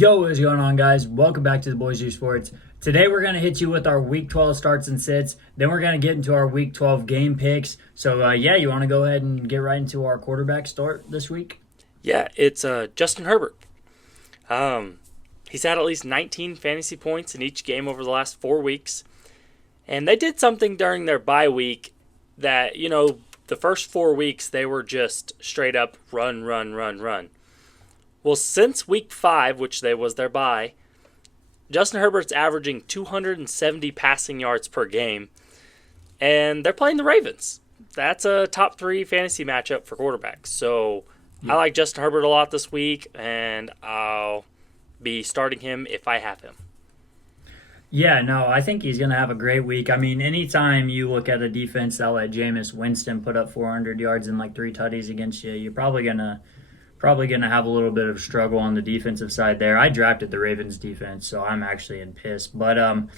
Yo, what's going on, guys? Welcome back to the Boys Do Sports. Today, we're going to hit you with our Week 12 starts and sits. Then, we're going to get into our Week 12 game picks. So, you want to go ahead and get right into our quarterback start this week? Yeah, it's Justin Herbert. He's had at least 19 fantasy points in each game over the last 4 weeks. And they did something during their bye week that, the first 4 weeks, they were just straight up run, run, run, run. Well, since week 5, which was their bye, Justin Herbert's averaging 270 passing yards per game, and they're playing the Ravens. That's a top 3 fantasy matchup for quarterbacks. So I like Justin Herbert a lot this week, and I'll be starting him if I have him. Yeah, no, I think he's going to have a great week. I mean, anytime you look at a defense that let Jameis Winston put up 400 yards and like 3 tutties against you, you're probably going to have a little bit of struggle on the defensive side there. I drafted the Ravens defense, so I'm actually in piss. But what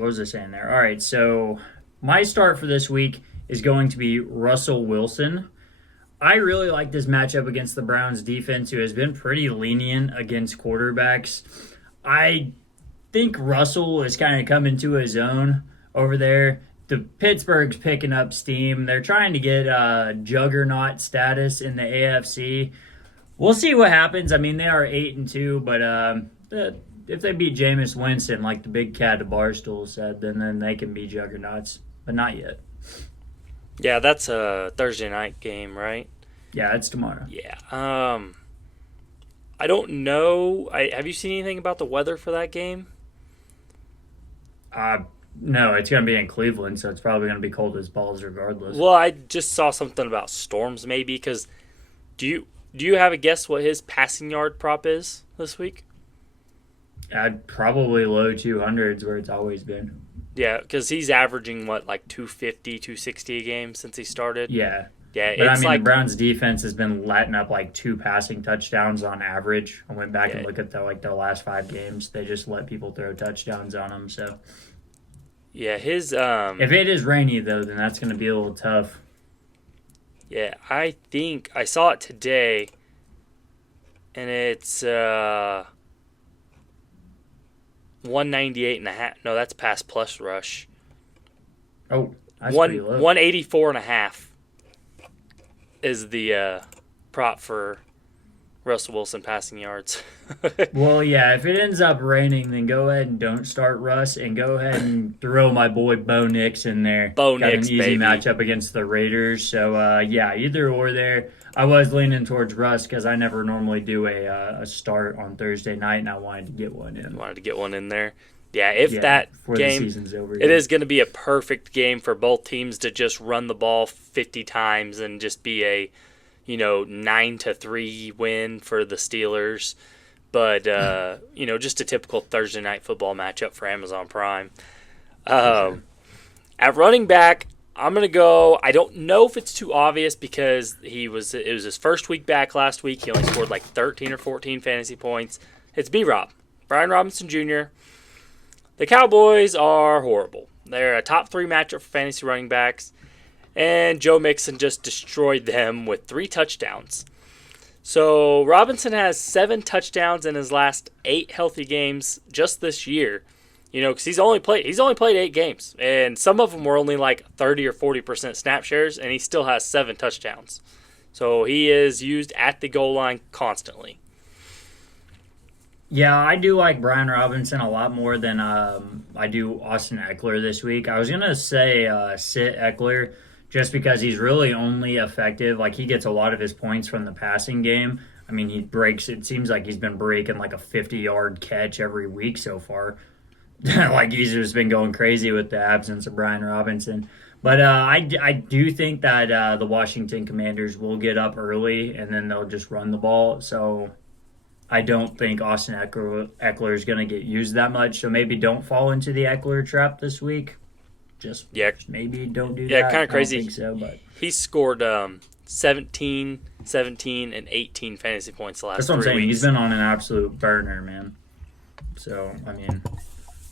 was I saying there? All right, so my start for this week is going to be Russell Wilson. I really like this matchup against the Browns defense, who has been pretty lenient against quarterbacks. I think Russell is kind of coming to his own over there. The Pittsburgh's picking up steam. They're trying to get juggernaut status in the AFC. We'll see what happens. I mean, they are 8-2, but if they beat Jameis Winston, like the big cat at Barstool said, then they can be juggernauts, but not yet. Yeah, that's a Thursday night game, right? Yeah, it's tomorrow. Yeah. I don't know. Have you seen anything about the weather for that game? No, it's going to be in Cleveland, so it's probably going to be cold as balls regardless. Well, I just saw something about storms maybe, because do you have a guess what his passing yard prop is this week? I'd probably low 200s where it's always been. Yeah, because he's averaging, 250, 260 a game since he started? Yeah. Yeah, but the Browns defense has been letting up 2 passing touchdowns on average. I went back and looked at the last 5 games. They just let people throw touchdowns on them, so... Yeah, his if it is rainy though, then that's going to be a little tough. Yeah, I think I saw it today, and it's 198.5. No, that's pass plus rush. Oh, that's pretty low. 184.5 is the prop for Russell Wilson passing yards. Well, yeah, if it ends up raining, then go ahead and don't start Russ, and go ahead and throw my boy Bo Nix in there. Got an Nix, easy baby. matchup against the Raiders. So, either or there. I was leaning towards Russ because I never normally do a start on Thursday night, and I wanted to get one in. There. Yeah, that game, the season's over, it is going to be a perfect game for both teams to just run the ball 50 times and just be a 9-3 win for the Steelers. But, just a typical Thursday night football matchup for Amazon Prime. At running back, I'm going to go, I don't know if it's too obvious because it was his first week back last week. He only scored 13 or 14 fantasy points. It's B-Rob, Brian Robinson Jr. The Cowboys are horrible. They're a top 3 matchup for fantasy running backs. And Joe Mixon just destroyed them with 3 touchdowns. So Robinson has 7 touchdowns in his last 8 healthy games just this year. Because he's only played 8 games, and some of them were only 30 or 40% snap shares, and he still has 7 touchdowns. So he is used at the goal line constantly. Yeah, I do like Brian Robinson a lot more than I do Austin Eckler this week. I was gonna say sit Eckler, just because he's really only effective. He gets a lot of his points from the passing game. I mean, it seems like he's been breaking a 50-yard catch every week so far. He's just been going crazy with the absence of Brian Robinson. But I do think that the Washington Commanders will get up early, and then they'll just run the ball. So I don't think Austin Eckler is going to get used that much. So maybe don't fall into the Eckler trap this week. Just maybe don't do that. Yeah, kind of crazy. I don't think so, but he scored 17, 17, and 18 fantasy points the last 3 weeks. That's what I'm saying. He's been on an absolute burner, man. So, I mean,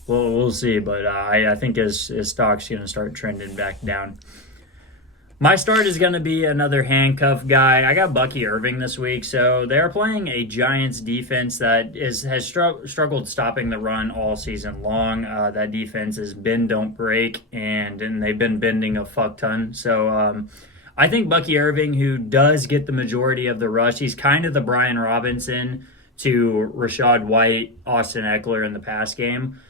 we'll see. But I think his stock's going to start trending back down. My start is going to be another handcuff guy. I got Bucky Irving this week, so they're playing a Giants defense that has struggled stopping the run all season long. That defense is bend don't break, and they've been bending a fuck ton. So I think Bucky Irving, who does get the majority of the rush, he's kind of the Brian Robinson to Rashad White, Austin Eckler in the pass game.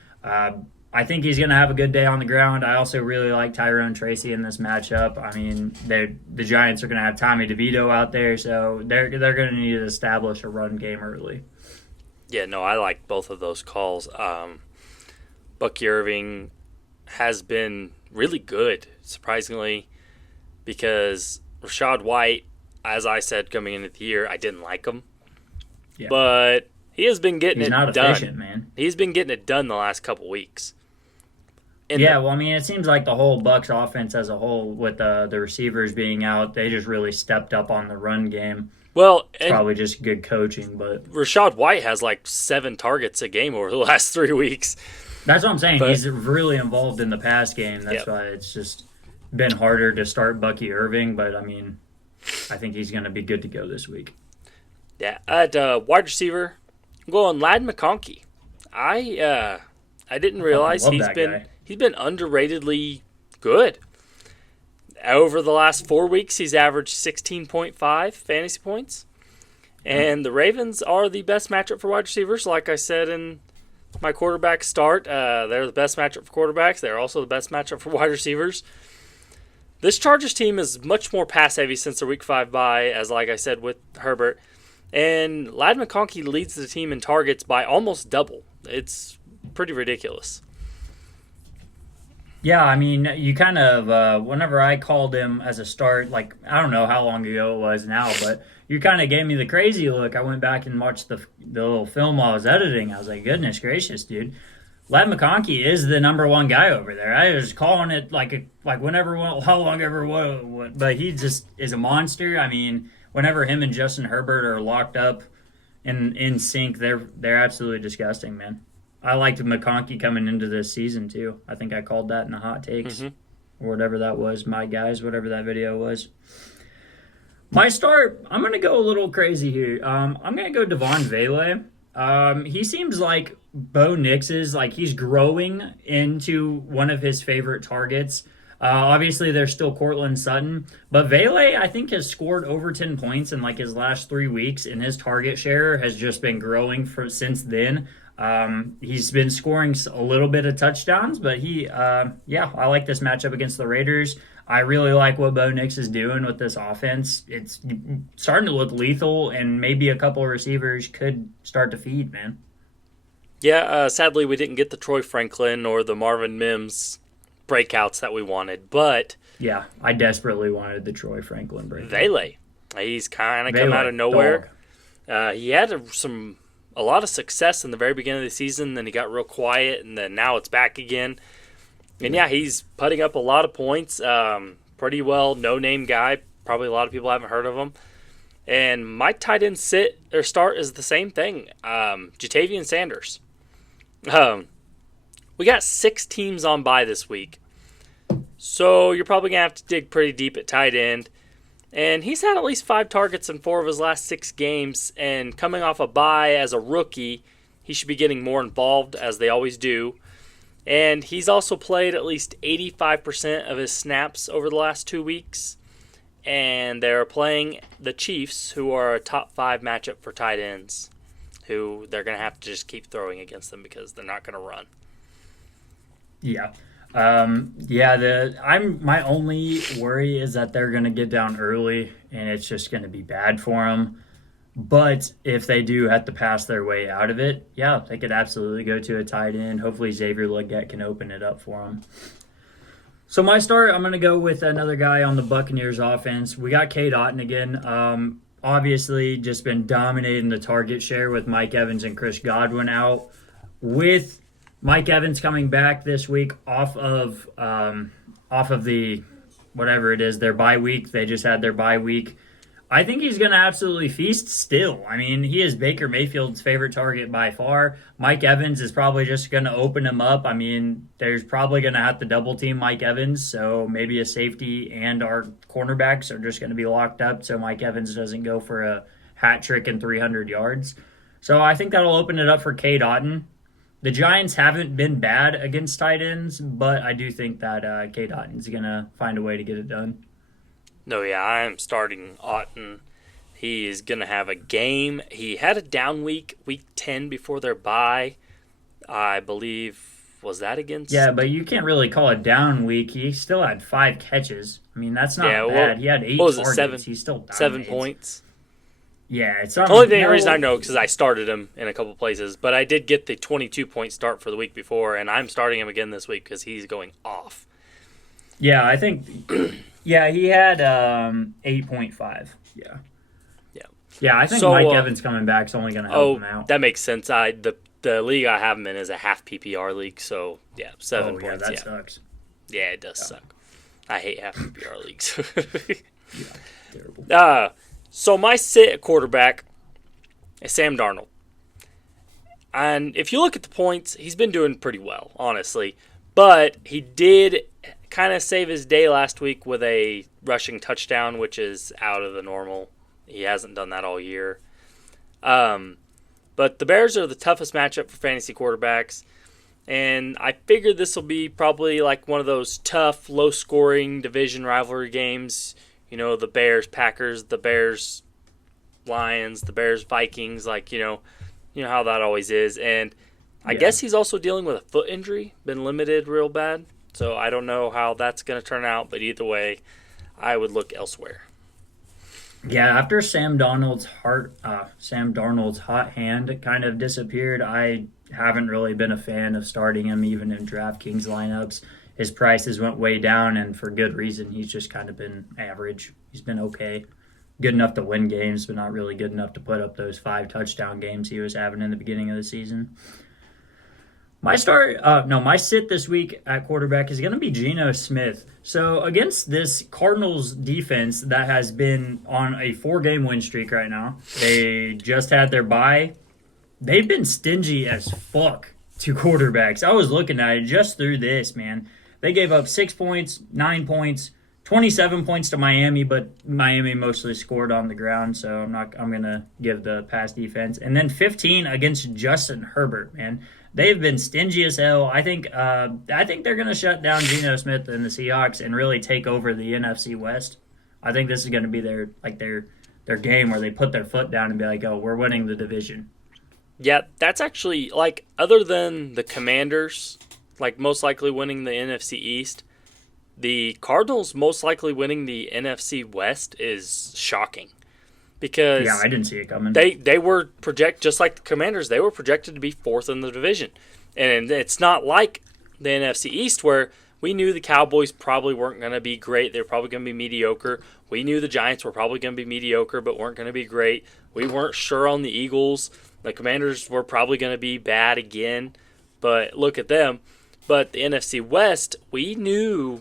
I think he's going to have a good day on the ground. I also really like Tyrone Tracy in this matchup. I mean, the Giants are going to have Tommy DeVito out there, so they're going to need to establish a run game early. Yeah, no, I like both of those calls. Bucky Irving has been really good, surprisingly, because Rashad White, as I said coming into the year, I didn't like him. Yeah. But he has been getting He's it not done. Efficient, man. He's been getting it done the last couple weeks. Well, I mean, it seems like the whole Bucs offense as a whole, with the receivers being out, they just really stepped up on the run game. Well, it's probably just good coaching, but Rashad White has like 7 targets a game over the last 3 weeks. That's what I'm saying. He's really involved in the pass game. That's why it's just been harder to start Bucky Irving, but I mean, I think he's going to be good to go this week. Yeah, at wide receiver, I'm going Ladd McConkey. I didn't realize he's been underratedly good. Over the last 4 weeks, he's averaged 16.5 fantasy points. And the Ravens are the best matchup for wide receivers. Like I said in my quarterback start, they're the best matchup for quarterbacks. They're also the best matchup for wide receivers. This Chargers team is much more pass-heavy since their Week 5 bye, as like I said with Herbert. And Ladd McConkey leads the team in targets by almost double. It's pretty ridiculous. Yeah, I mean, you kind of, whenever I called him as a start, like, I don't know how long ago it was now, but you kind of gave me the crazy look. I went back and watched the little film while I was editing. I was like, goodness gracious, dude. Ladd McConkey is the number one guy over there. I was calling it how long ever, what, but he just is a monster. I mean, whenever him and Justin Herbert are locked up in sync, they're absolutely disgusting, man. I liked McConkey coming into this season, too. I think I called that in the hot takes or whatever that was. My guys, whatever that video was. My start, I'm going to go a little crazy here. I'm going to go Devon Vele. He seems like Bo Nix's, like he's growing into one of his favorite targets. Obviously, there's still Cortland Sutton, but Vele, I think, has scored over 10 points in like his last 3 weeks, and his target share has just been growing since then. He's been scoring a little bit of touchdowns, but I like this matchup against the Raiders. I really like what Bo Nix is doing with this offense. It's starting to look lethal, and maybe a couple of receivers could start to feed, man. Yeah, sadly we didn't get the Troy Franklin or the Marvin Mims breakouts that we wanted, but yeah, I desperately wanted the Troy Franklin breakout. Vele, he's kind of come out of nowhere. He had a lot of success in the very beginning of the season, then he got real quiet, and then now it's back again. And yeah, he's putting up a lot of points. Pretty well no-name guy. Probably a lot of people haven't heard of him. And my tight end start is the same thing. Jatavian Sanders. We got 6 teams on bye this week. So you're probably going to have to dig pretty deep at tight end. And he's had at least 5 targets in 4 of his last 6 games. And coming off a bye as a rookie, he should be getting more involved, as they always do. And he's also played at least 85% of his snaps over the last 2 weeks. And they're playing the Chiefs, who are a top 5 matchup for tight ends, who they're going to have to just keep throwing against them because they're not going to run. Yeah. My only worry is that they're going to get down early, and it's just going to be bad for them. But if they do have to pass their way out of it, yeah, they could absolutely go to a tight end. Hopefully Xavier Legette can open it up for them. So my start, I'm going to go with another guy on the Buccaneers offense. We got Cade Otton again. Obviously, just been dominating the target share with Mike Evans and Chris Godwin out. With Mike Evans coming back this week off of the whatever it is, their bye week. They just had their bye week. I think he's going to absolutely feast still. I mean, he is Baker Mayfield's favorite target by far. Mike Evans is probably just going to open him up. I mean, there's probably going to have to double team Mike Evans, so maybe a safety and our cornerbacks are just going to be locked up so Mike Evans doesn't go for a hat trick and 300 yards. So I think that'll open it up for Cade Otton. The Giants haven't been bad against tight ends, but I do think that Cade Otton's going to find a way to get it done. No, yeah, I am starting Otton. He is going to have a game. He had a down week 10 before their bye. I believe, was that against? Yeah, but you can't really call it down week. He still had 5 catches. I mean, that's not Yeah, bad. He had 8 what was targets. it, 7? He still dominates. 7 points. Yeah, it's The only reason I know is because I started him in a couple places, but I did get the 22-point start for the week before, and I'm starting him again this week because he's going off. Yeah, I think. Yeah, he had 8.5. Yeah. Yeah, I think So, Mike Evans coming back is only going to help him out. That makes sense. The league I have him in is a half PPR league, so yeah, 7 yeah, points. that sucks. Yeah, it does suck. I hate half PPR leagues. Yeah, terrible. So my sit at quarterback is Sam Darnold. And if you look at the points, he's been doing pretty well, honestly. But he did kind of save his day last week with a rushing touchdown, which is out of the normal. He hasn't done that all year. But the Bears are the toughest matchup for fantasy quarterbacks. And I figured this will be probably like one of those tough, low-scoring division rivalry games. You know, the Bears-Packers, the Bears-Lions, the Bears-Vikings, like, you know how that always is. And I guess he's also dealing with a foot injury, been limited real bad. So I don't know how that's going to turn out, but either way, I would look elsewhere. Yeah, after Sam Darnold's hot hand kind of disappeared, I haven't really been a fan of starting him even in DraftKings lineups. His prices went way down, and for good reason. He's just kind of been average. He's been okay. Good enough to win games, but not really good enough to put up those 5 touchdown games he was having in the beginning of the season. My sit this week at quarterback is going to be Geno Smith. So against this Cardinals defense that has been on a 4-game win streak right now, they just had their bye. They've been stingy as fuck to quarterbacks. I was looking at it just through this, man. They gave up 6 points, 9 points, 27 points to Miami, but Miami mostly scored on the ground, so I'm gonna give the pass defense. And then 15 against Justin Herbert, man. They've been stingy as hell. I think they're gonna shut down Geno Smith and the Seahawks and really take over the NFC West. I think this is gonna be their game where they put their foot down and be like, "Oh, we're winning the division." Yeah, that's actually, like, other than the Commanders, like, most likely winning the NFC East, the Cardinals most likely winning the NFC West is shocking. Because yeah, I didn't see it coming. They were just like the Commanders, they were projected to be 4th in the division. And it's not like the NFC East where we knew the Cowboys probably weren't going to be great. They were probably going to be mediocre. We knew the Giants were probably going to be mediocre but weren't going to be great. We weren't sure on the Eagles. The Commanders were probably going to be bad again, but look at them. But the NFC West, we knew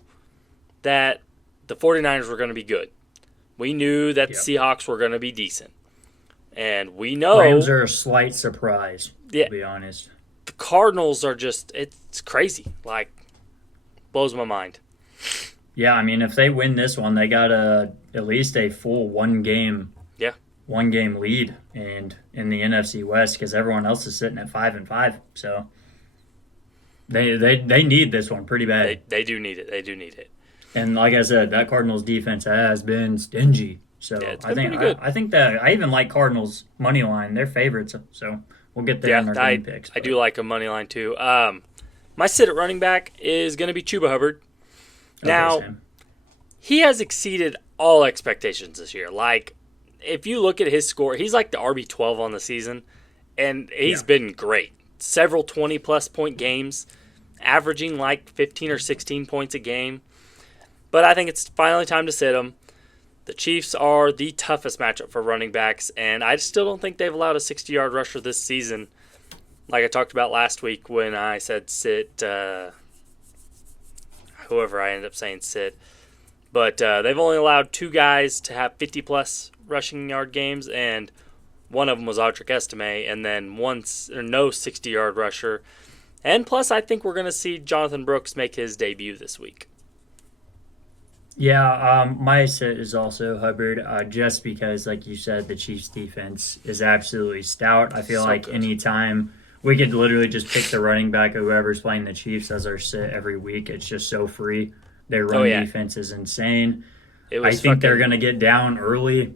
that the 49ers were going to be good. We knew that the Seahawks were going to be decent. And we know Rams are a slight surprise, to be honest. The Cardinals are just, it's crazy. Like, blows my mind. Yeah, I mean, if they win this one, they got at least a full one game lead and in the NFC West because everyone else is sitting at 5-5. So they need this one pretty bad. They do need it. They do need it. And like I said, that Cardinals defense has been stingy. So it's I think pretty good. I think that I even like Cardinals money line. They're favorites. So we'll get there in our game picks. I do like a money line too. My sit at running back is going to be Chuba Hubbard. Now, he has exceeded all expectations this year. Like, if you look at his score, he's like the RB12 on the season, and he's been great. Several 20-plus point games, averaging like 15 or 16 points a game. But I think it's finally time to sit him. The Chiefs are the toughest matchup for running backs, and I still don't think they've allowed a 60-yard rusher this season, like I talked about last week when I said sit whoever I ended up saying sit. But they've only allowed 2 guys to have 50-plus rushing yard games, and one of them was Audric Estime, and then no 60-yard rusher. And plus, I think we're going to see Jonathan Brooks make his debut this week. Yeah, my sit is also Hubbard, just because, like you said, the Chiefs' defense is absolutely stout. I feel So like good. anytime we could literally just pick the running back or whoever's playing the Chiefs as our sit every week, it's just so free. Their run defense is insane. It I was think they're fucking- going to get down early.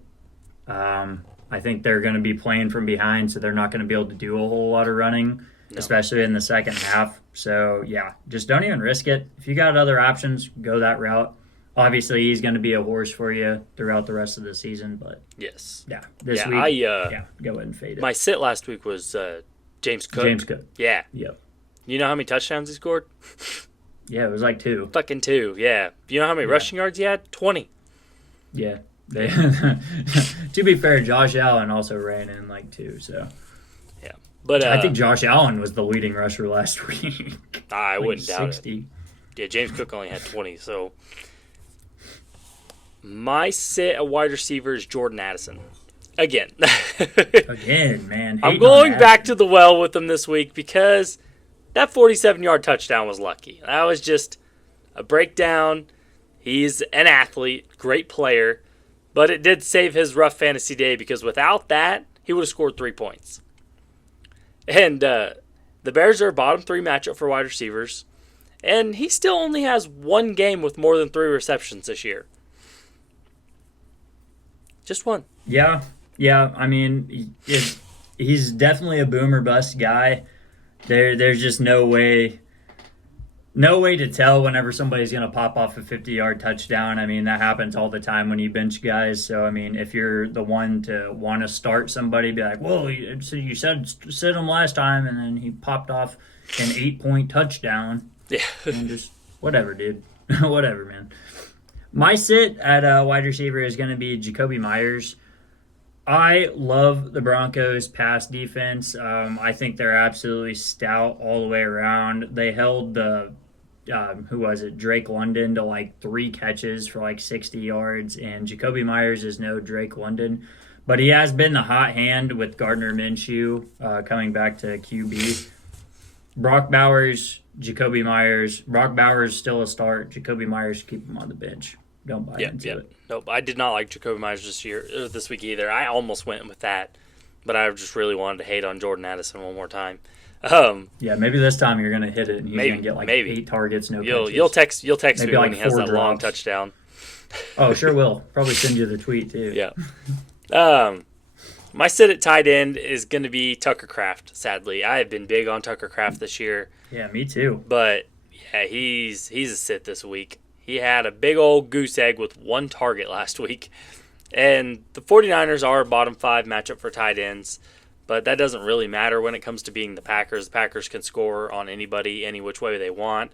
I think they're going to be playing from behind, so they're not going to be able to do a whole lot of running, especially in the second half. So, yeah, just don't even risk it. If you got other options, go that route. Obviously, he's going to be a horse for you throughout the rest of the season, but Yes. yeah, this Yeah, week, go ahead and fade it. my sit last week was James Cook. James Cook. Yeah. Yep. You know how many touchdowns he scored? Yeah, it was like 2. Fucking 2, yeah. You know how many rushing yards he had? 20. Yeah. To be fair, Josh Allen also ran in like 2, so Yeah. But I think Josh Allen was the leading rusher last week. I Like wouldn't doubt it. 60. Yeah, James Cook only had 20, so my sit at wide receiver is Jordan Addison. Again. Again, man. I'm hating going on back to the well with him this week because that 47-yard touchdown was lucky. That was just a breakdown. He's an athlete, great player, but it did save his rough fantasy day because without that, he would have scored 3 points. And the Bears are a bottom 3 matchup for wide receivers, and he still only has 1 game with more than 3 receptions this year. Just 1. Yeah. I mean, he's definitely a boomer bust guy. There's just no way to tell whenever somebody's going to pop off a 50-yard touchdown. I mean, that happens all the time when you bench guys. So, I mean, if you're the one to want to start somebody, be like, well, so you said sit him last time, and then he popped off an 8-point touchdown. Yeah. And just whatever, dude. Whatever, man. My sit at wide receiver is going to be Jacoby Myers. I love the Broncos' pass defense. I think they're absolutely stout all the way around. They held the Drake London to like 3 catches for like 60 yards, and Jacoby Myers is no Drake London, but he has been the hot hand with Gardner Minshew coming back to QB. Brock Bowers, Jacoby Myers. Brock Bowers still a start. Jacoby Myers, keep him on the bench. Don't buy into it. Nope, I did not like Jacoby Myers this week either. I almost went with that, but I just really wanted to hate on Jordan Addison one more time. Yeah, maybe this time you're gonna hit it and he's gonna get like 8 targets, no catches. You'll text Maybe me like when he has 4 that long drops. touchdown. Oh, sure will. Probably send you the tweet too. Yeah. My sit at tight end is going to be Tucker Kraft. Sadly, I have been big on Tucker Kraft this year, Yeah, me too. but yeah, he's a sit this week. He had a big old goose egg with 1 target last week. And the 49ers are a bottom 5 matchup for tight ends, but that doesn't really matter when it comes to being the Packers. The Packers can score on anybody, any which way they want.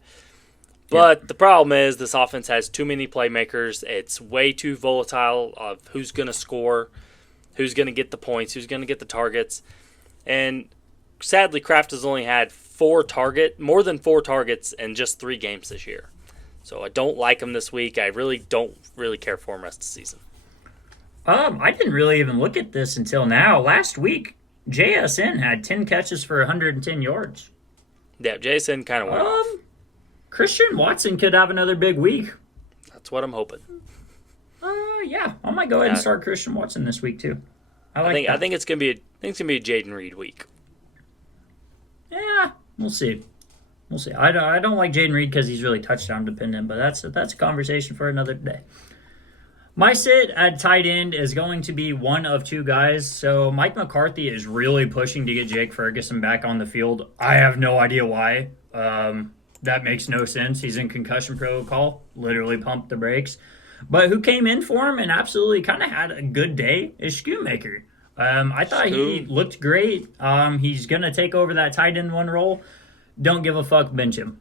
But the problem is this offense has too many playmakers. It's way too volatile of who's going to score, who's going to get the points, who's going to get the targets. And sadly, Kraft has only had more than 4 targets in just 3 games this year. So I don't like him this week. I really don't care for him rest of the season. I didn't really even look at this until now. Last week, JSN had 10 catches for 110 yards. Yeah, Jason kind of went off. Christian Watson could have another big week. That's what I'm hoping. Yeah, I might go ahead and start Christian Watson this week too. I think it's gonna be a Jaden Reed week. Yeah, we'll see. I don't like Jaden Reed because he's really touchdown dependent, but that's a conversation for another day. My sit at tight end is going to be one of 2 guys. So Mike McCarthy is really pushing to get Jake Ferguson back on the field. I have no idea why. That makes no sense. He's in concussion protocol. Literally pumped the brakes. But who came in for him and absolutely kind of had a good day is Schoonmaker. I thought he looked great. He's going to take over that tight end 1 role. Don't give a fuck, bench him.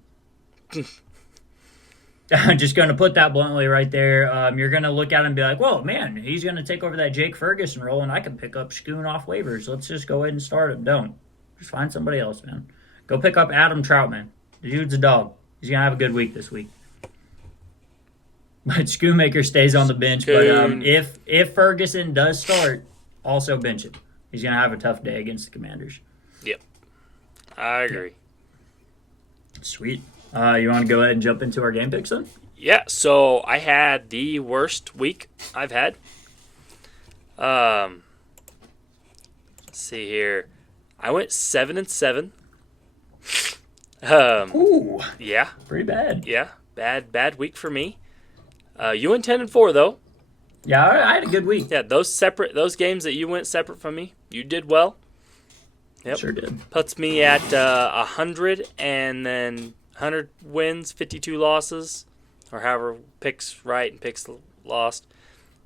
Just going to put that bluntly right there. You're going to look at him and be like, whoa, man, he's going to take over that Jake Ferguson role, and I can pick up Schoon off waivers. Let's just go ahead and start him. Don't. Just find somebody else, man. Go pick up Adam Troutman. The dude's a dog. He's going to have a good week this week. But Schoonmaker stays on the bench. But Schoon. if Ferguson does start, also bench him. He's gonna have a tough day against the Commanders. Yep, I agree. Sweet. You want to go ahead and jump into our game picks then? Yeah, so I had the worst week I've had. Let's see here. I went 7-7. Ooh, Yeah, pretty bad. yeah, bad week for me. You went 10-4 though. Yeah, I had a good week. Yeah, those games that you went separate from me, you did well. Yep. Sure did. Puts me at 100 and then 100 wins, 52 losses, or however picks right and picks lost,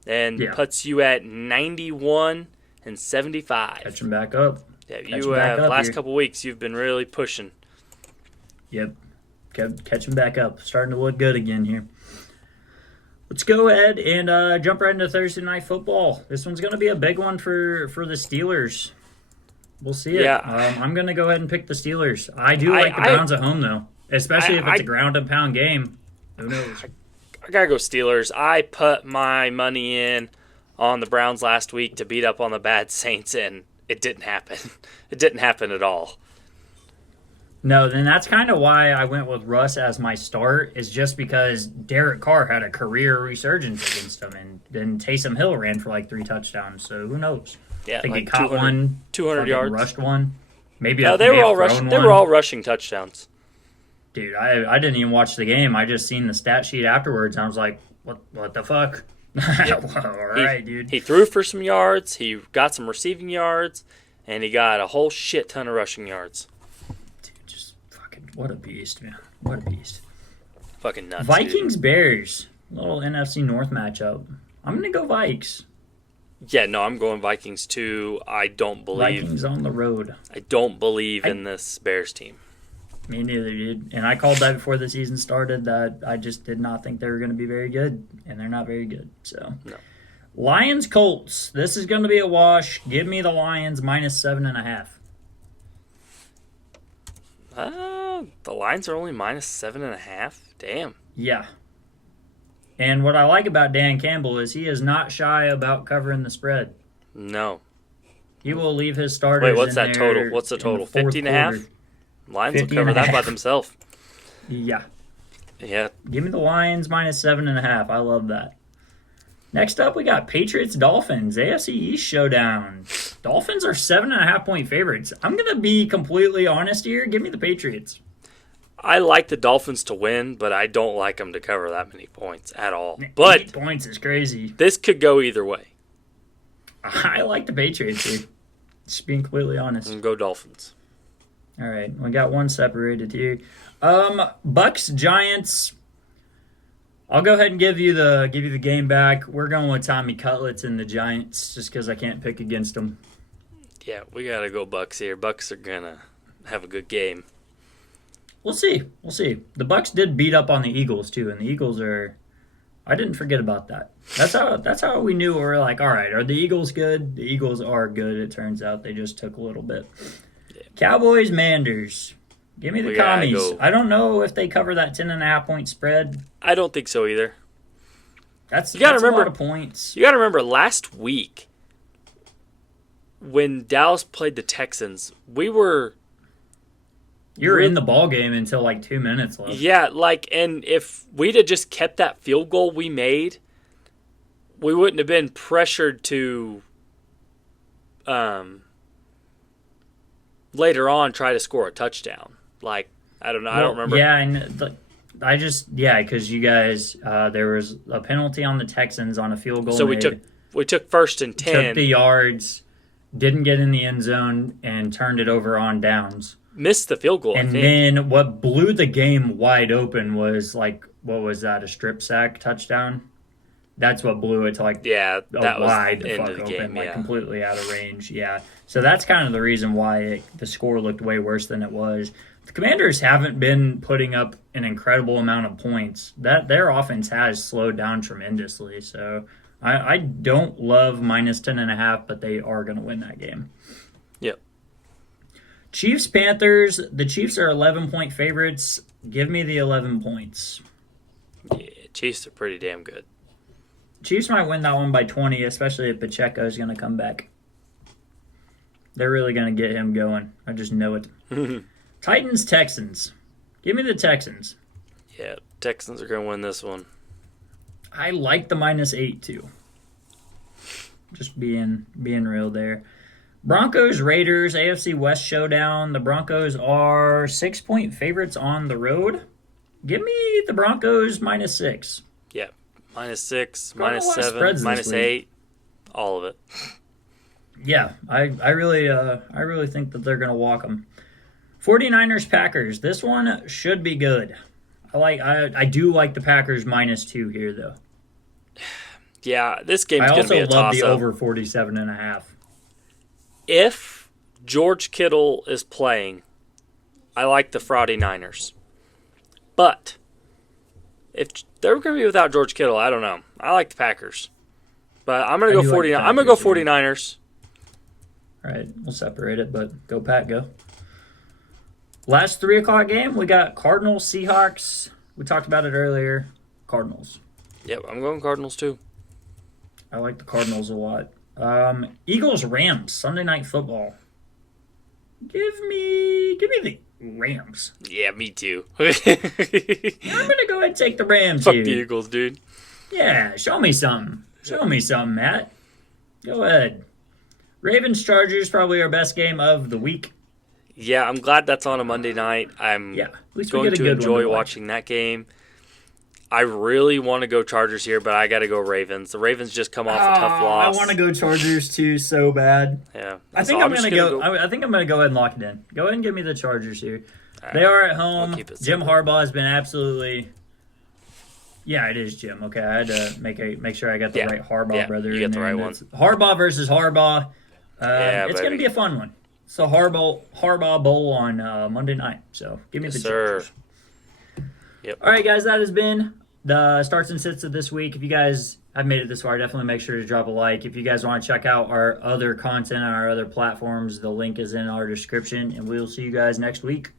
and Yeah. puts you at 91 and 75. Catching back up. Yeah, catch you him back have up last here. couple weeks you've been really pushing. Yep. Kept catching back up. Starting to look good again here. Let's go ahead and jump right into Thursday Night Football. This one's going to be a big one for the Steelers. We'll see it. Yeah. I'm going to go ahead and pick the Steelers. I do I- like the I- Browns at home, though. Especially if it's I- a ground and pound game. Who knows? I gotta go Steelers. I put my money in on the Browns last week to beat up on the bad Saints, and it didn't happen. It didn't happen at all. No, then that's kind of why I went with Russ as my start, is just because Derek Carr had a career resurgence against him, and then Taysom Hill ran for like 3 touchdowns. So who knows? Yeah, I think he like caught 200 one, 200 fucking yards. rushed one. Maybe No, a, they may were all have thrown rushing. They one. were all rushing touchdowns. Dude, I didn't even watch the game. I just seen the stat sheet afterwards, and I was like, what the fuck? All right, dude. He threw for some yards. He got some receiving yards, and he got a whole shit ton of rushing yards. Dude, just fucking what a beast, man. What a beast. Fucking nuts. Vikings Bears, little NFC North matchup. I'm gonna go Vikes. Dude. Yeah, no, I'm going Vikings too. I don't believe. Vikings on the road. I don't believe in this Bears team. Me neither, dude. And I called that before the season started that I just did not think they were going to be very good, and they're not very good. So, No. Lions Colts. This is going to be a wash. Give me the Lions minus 7.5. The lines are only minus 7.5. Damn. Yeah. And what I like about Dan Campbell is he is not shy about covering the spread. No. He will leave his starters. Wait, what's in that there total? What's the in total? fourth 50.5? quarter. Lions will 50 cover and a that by half. themselves. Yeah. Yeah. Give me the Lions minus 7.5. I love that. Next up, we got Patriots Dolphins AFC East showdown. Dolphins are 7.5 point favorites. I'm gonna be completely honest here. Give me the Patriots. I like the Dolphins to win, but I don't like them to cover that many points at all. But 8 points is crazy. this could go either way. I like the Patriots here. Just being completely honest. And go Dolphins. All right, we got one separated here. Bucks Giants. I'll go ahead and give you the game back. We're going with Tommy Cutlets and the Giants just because I can't pick against them. Yeah, we gotta go Bucks here. Bucks are gonna have a good game. We'll see. We'll see. The Bucks did beat up on the Eagles too, and the Eagles are. I didn't forget about that. That's how we knew. We were like, all right, are the Eagles good? The Eagles are good. It turns out they just took a little bit. Cowboys Manders. Give me the We gotta commies. go. I don't know if they cover that 10.5 point spread. I don't think so either. That's You gotta that's remember- a lot of points. You gotta remember last week when Dallas played the Texans, we were You were in the ball game until like 2 minutes left. and if we'd have just kept that field goal we made, we wouldn't have been pressured to later on try to score a touchdown. Like, I don't know, I don't remember. Yeah, and because you guys, there was a penalty on the Texans on a field goal. So we made. took first and Took 10, the yards, didn't get in the end zone, and turned it over on downs. missed the field goal, I And think. then what blew the game wide open was like, what was that? A strip sack touchdown. That's what blew it to like Yeah, that was wide the the end fuck of the open, game, like yeah. completely out of range. Yeah, so that's kind of the reason why the score looked way worse than it was. The Commanders haven't been putting up an incredible amount of points. That their offense has slowed down tremendously. So I don't love minus 10.5, but they are going to win that game. Yep. Chiefs Panthers. The Chiefs are 11 point favorites. Give me the 11 points. Yeah, Chiefs are pretty damn good. Chiefs might win that one by 20, especially if Pacheco is going to come back. They're really going to get him going. I just know it. Titans, Texans. Give me the Texans. Yeah, Texans are going to win this one. I like the -8 too. Just being real there. Broncos, Raiders, AFC West showdown. The Broncos are 6-point favorites on the road. Give me the Broncos -6. Yeah, -6, Got a lot of -7, spreads this -8, all of it. Yeah, I really think that they're going to walk them. 49ers, Packers. This one should be good. I do like the Packers -2 here though. Yeah, this game's I going to be also a love the toss-up. over 47.5. If George Kittle is playing, I like the 49ers. But if they're going to be without George Kittle, I don't know. I like the Packers. But I'm going to I go do like the 49. I'm going to go Packers, 49ers. All right, we'll separate it, but go Pat, go. Last 3 o'clock game, we got Cardinals, Seahawks. We talked about it earlier. Cardinals. Yep, I'm going Cardinals too. I like the Cardinals a lot. Eagles, Rams, Sunday Night Football. Give me the Rams. Yeah, me too. I'm gonna go ahead and take the Rams Fuck here. the Eagles, dude. Yeah, show me something. Show me something, Matt. Go ahead. Ravens, Chargers, probably our best game of the week. Yeah, I'm glad that's on a Monday night. I'm Yeah, at least we going get a to good one enjoy to watch. watching that game. I really want to go Chargers here, but I got to go Ravens. The Ravens just come off a tough loss. I want to go Chargers too so bad. Yeah, I so think I'm just gonna go. I think I'm gonna go ahead and lock it in. Go ahead and give me the Chargers here. All They right. are at home. I'll keep it Jim simple. Harbaugh has been absolutely. Yeah, it is Jim. Okay, I had to make sure I got the Yeah. right Harbaugh Yeah, brother. you got in the there. right And one. it's Harbaugh versus Harbaugh. Yeah, It's gonna baby. be a fun one. It's a Harbaugh Bowl on Monday night. So give me Yes, the sir. Chargers. Yep. All right, guys, that has been the starts and sits of this week. If you guys have made it this far, definitely make sure to drop a like. If you guys want to check out our other content on our other platforms, the link is in our description, and we'll see you guys next week.